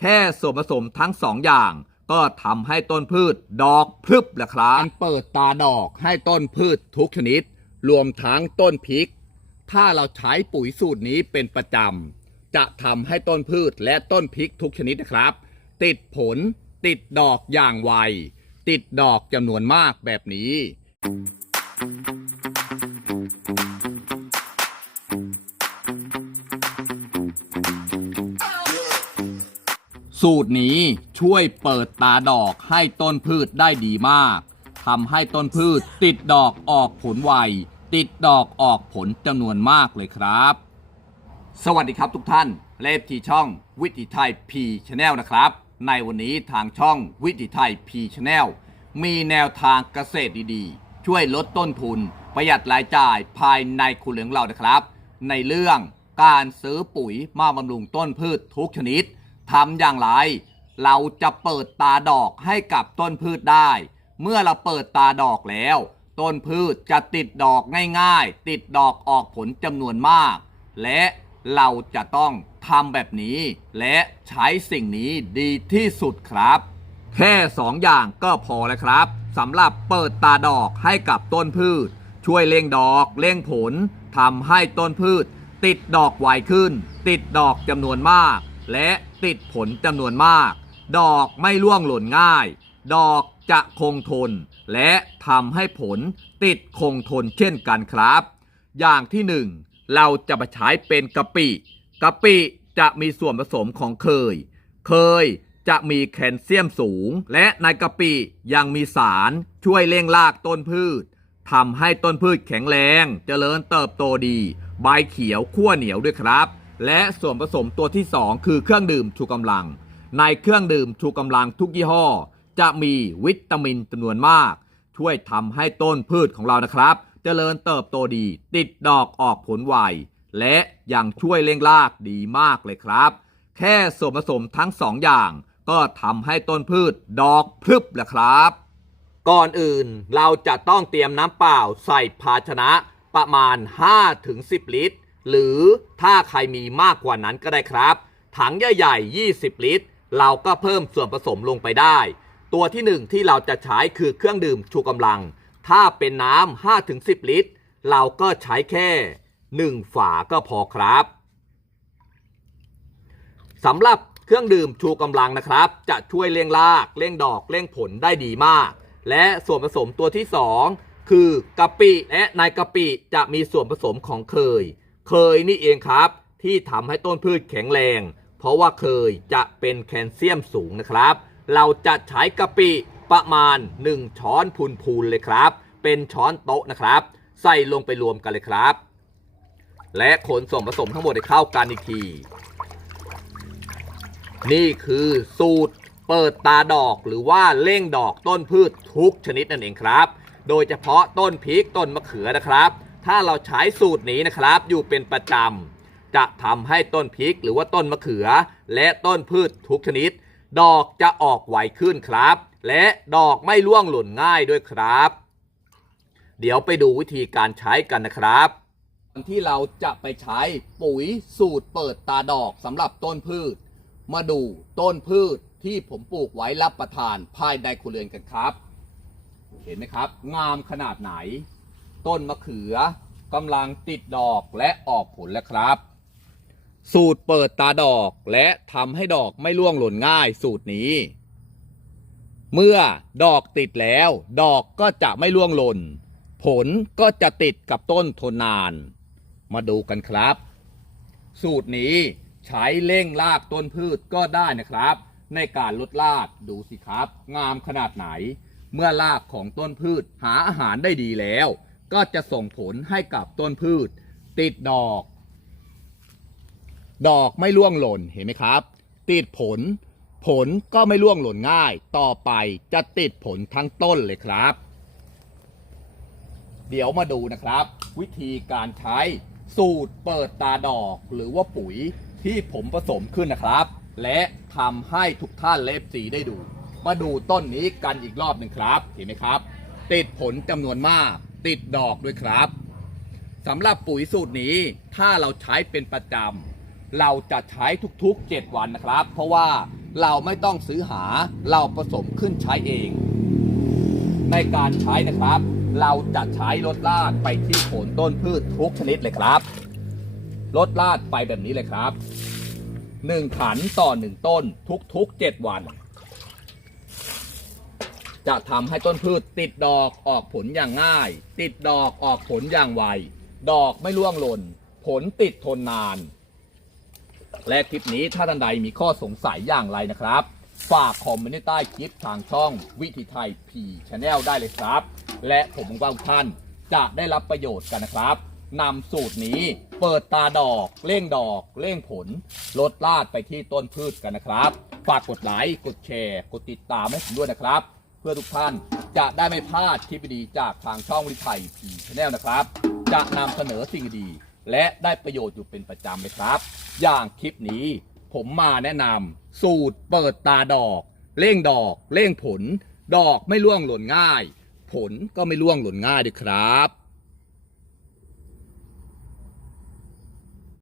แค่ส่วนผสมทั้งสองอย่าง ก็ทำให้ต้นพืชดอกพรึบแหละครับการเปิดตาดอกให้ต้นพืชทุกชนิด รวมทั้งต้นพริก ถ้าเราใช้ปุ๋ยสูตรนี้เป็นประจำจะทำให้ต้นพืชและต้นพริกทุกชนิดนะครับ ติดผลติดดอกอย่างไว ติดดอกจำนวนมากแบบนี้ สูตรนี้ช่วยเปิดตาดอกให้ต้นพืชได้ดีมากทำให้ต้นพืชติดดอกออกผลไว ติดดอกออกผลจำนวนมากเลยครับ สวัสดีครับทุกท่านเลฟทีช่องวิถีไทยพีชแนลนะครับ ในวันนี้ทางช่องวิถีไทยพีชแนลมีแนวทางเกษตรดีๆ ช่วยลดต้นทุน ประหยัดรายจ่ายภายในครัวเรืองเรานะครับ ในเรื่องการซื้อปุ๋ยมาบำรุงต้นพืชทุกชนิด ทำอย่างไร เราจะเปิดตาดอกให้กับต้นพืชได้ เมื่อเราเปิดตาดอกแล้ว ต้นพืชจะติดดอกง่ายๆ ติดดอกออกผลจำนวนมาก และเราจะต้องทำแบบนี้ และใช้สิ่งนี้ดีที่สุดครับ แค่สองอย่างก็พอแล้วครับสำหรับเปิดตาดอกให้กับต้นพืช ช่วยเร่งดอกเร่งผลทำให้ต้นพืช ติดดอกไวขึ้น ติดดอกจำนวนมาก และ ติดผลจำนวนมาก ดอกไม่ร่วงหล่นง่าย ดอกจะคงทน และทำให้ผลติดคงทนเช่นกันครับ อย่างที่หนึ่งเราจะมาใช้เป็นกะปิกะปิจะมีส่วนผสมของเคย เคยจะมีแคลเซียมสูง และในกะปิยังมีสารช่วยเร่งรากต้นพืชทำให้ต้นพืชแข็งแรง เจริญเติบโตดี ใบเขียวขั้วเหนียวด้วยครับ และส่วนผสมตัวที่ 2 คือเครื่องดื่มชูกำลัง ในเครื่องดื่มชูกำลังทุกยี่ห้อ จะมีวิตามินจำนวนมาก ช่วยทำให้ต้นพืชของเรานะครับ เจริญเติบโตดี ติดดอกออกผลไวและยังช่วยเร่งรากดีมากเลยครับ แค่ส่วนผสมทั้งสองอย่าง ก็ทำให้ต้นพืชดอกพรึบแหละครับ ก่อนอื่นเราจะต้องเตรียมน้ำเปล่าใส่ภาชนะประมาณ 5-10 ลิตร หรือถ้าใครมีมากกว่านั้นก็ได้ครับ ถังใหญ่ๆ20 ลิตร เราก็เพิ่มส่วนผสมลงไปได้ ตัวที่หนึ่งที่เราจะใช้คือเครื่องดื่มชูกำลัง ถ้าเป็นน้ำ5-10 ลิตร เราก็ใช้แค่ 1 ฝาก็พอครับสำหรับเครื่องดื่มชูกำลังนะครับ จะช่วยเร่งรากเร่งดอกเร่งผลได้ดีมาก และส่วนผสมตัวที่ 2 คือกะปิและในกะปิจะมีส่วนผสมของเคย เคยนี่เองครับที่ทำให้ต้นพืชแข็งแรง เพราะว่าเคยจะเป็นแคลเซียมสูงนะครับ เราจะใช้กะปิประมาณ 1 ช้อนพูนๆเลยครับ เป็นช้อนโต๊ะนะครับ ใส่ลงไปรวมกันเลยครับ และคนส่วนผสมทั้งหมดให้เข้ากันอีกที นี่คือสูตรเปิดตาดอกหรือว่าเร่งดอกต้นพืชทุกชนิดนั่นเองครับ โดยเฉพาะต้นพริกต้นมะเขือนะครับ ถ้าเราใช้สูตรนี้นะครับ อยู่เป็นประจำจะทำให้ต้นพริกหรือว่าต้นมะเขือ และต้นพืชทุกชนิด ดอกจะออกไวขึ้นครับ และดอกไม่ร่วงหล่นง่ายด้วยครับ เดี๋ยวไปดูวิธีการใช้กันนะครับที่เราจะไปใช้ปุ๋ยสูตรเปิดตาดอกสำหรับต้นพืช มาดูต้นพืชที่ผมปลูกไว้รับประทานภายในครัวเรือนกันครับ เห็นไหมครับ งามขนาดไหน ต้นมะเขือกำลังติดดอกและออกผลแล้วครับ สูตรเปิดตาดอกและทำให้ดอกไม่ร่วงหล่นง่ายสูตรนี้ เมื่อดอกติดแล้ว ดอกก็จะไม่ร่วงหล่น ผลก็จะติดกับต้นทนนาน มาดูกันครับ สูตรนี้ใช้เร่งรากต้นพืชก็ได้นะครับ ในการลดรากดูสิครับ งามขนาดไหน เมื่อรากของต้นพืชหาอาหารได้ดีแล้ว ก็จะส่งผลให้กับต้นพืช ติดดอก ดอกไม่ร่วงหล่นเห็นไหมครับ ติดผล ผลก็ไม่ร่วงหล่นง่าย ต่อไปจะติดผลทั้งต้นเลยครับ เดี๋ยวมาดูนะครับ วิธีการใช้สูตรเปิดตาดอกหรือว่าปุ๋ยที่ผมผสมขึ้นนะครับ และทำให้ทุกท่านเลฟซีได้ดู มาดูต้นนี้กันอีกรอบหนึ่งครับ เห็นไหมครับ ติดผลจำนวนมาก ติดดอกด้วยครับสำหรับปุ๋ยสูตรนี้ถ้าเราใช้เป็นประจำเราจะใช้ทุกๆ 7 วันนะครับ เพราะว่าเราไม่ต้องซื้อหาเราผสมขึ้นใช้เอง ในการใช้นะครับ เราจะใช้ลดลาดไปที่โคนต้นพืชทุกชนิดเลยครับลดลาดไปแบบนี้เลยครับหนึ่งขันต่อหนึ่งต้นทุกๆเจ็ดวัน จะทำให้ต้นพืชติดดอกออกผลอย่างง่าย ติดดอกออกผลอย่างไว ดอกไม่ร่วงหล่น ผลติดทนนาน และคลิปนี้ถ้าท่านใดมีข้อสงสัยอย่างไรนะครับ ฝากคอมเมนต์ใต้คลิปทางช่องวิธีไทยพีชแนลได้เลยครับ และผมหวังว่าท่านจะได้รับประโยชน์กันนะครับนำสูตรนี้เปิดตาดอกเร่งดอกเร่งผล ลดลาดไปที่ต้นพืชกันนะครับ ฝากกดไลค์กดแชร์ กดติดตามให้ผมด้วยนะครับ พื่อทุกท่านจะได้ไม่พลาดคลิปดีๆจากทางช่องวิทยไทยพีชแนลนะครับ จะนำเสนอสิ่งดีและได้ประโยชน์อยู่เป็นประจำเลยครับ อย่างคลิปนี้ผมมาแนะนำสูตรเปิดตาดอก เร่งดอกเร่งผล ดอกไม่ร่วงหล่นง่าย ผลก็ไม่ร่วงหล่นง่ายด้วยครับ